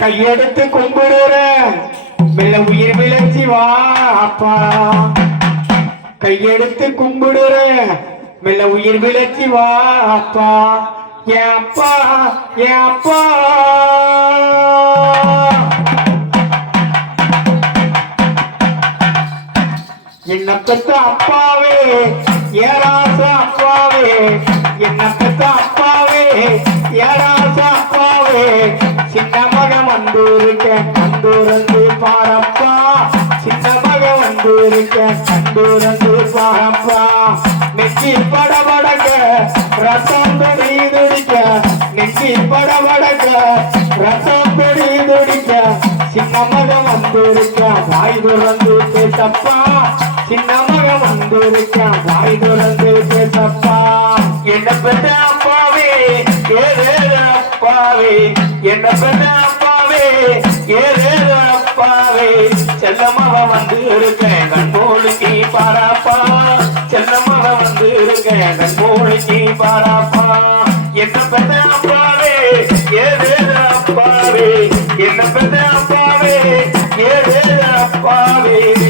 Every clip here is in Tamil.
கையெடுத்து கும்பிடுற. மெல்ல உயிர் விளைச்சி வா அப்பா. கையெடுத்து கும்பிடுற. மெல்ல உயிர் விளைச்சி வா அப்பா. என் அப்பா என் அப்பா. என்ன பெத்த அப்பாவே ஏராச அப்பாவே. என்ன பெத்த அப்பாவே ஏராச அப்பாவே. சின்ன வந்து இருக்கேன் கண்டூரந்து பாரப்பா. சின்ன மகன் வந்து இருக்கேன் கண்டூரந்து பாரப்பா. நெச்சி படபடக்க ரசம் தொடி துடிக்க நெச்சி படபடக்க ரசம் தொடி துடிக்க சின்ன மகன் வந்து இருக்கேன் வாய் துறந்து பேசப்பா. சின்ன வந்து இருக்கேன் வாய் துறந்து பேசப்பா. என்ன பெற்ற அப்பாவே? அப்பாவே? என்ன பெற்ற வந்து இருக்கேன் கண்மூலிக்கு பாராப்பா. செல்லமவ வந்து இருக்கேன் கண்மூலிக்கு பாராப்பா. என்ன பெற்ற அப்பாவே ஏதே அப்பாவே. என்ன பெற்ற அப்பாவே ஏதே அப்பாவே.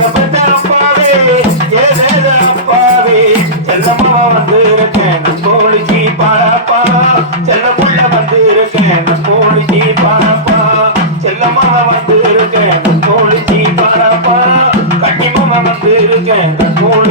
அப்பாவே அப்பாவே ஏதேது அப்பாவே செல்லம்மா வந்து இருக்கேன் நம்போலிக்கு பாடப்பா செல்லமுள்ள வந்து இருக்கேன் நம்போலிக்கு பாடப்பா செல்லம்மா வந்து இருக்கேன் நம்போலிக்கு பாடப்பா கட்டிமமா வந்து இருக்கேன் நம்போலிக்கு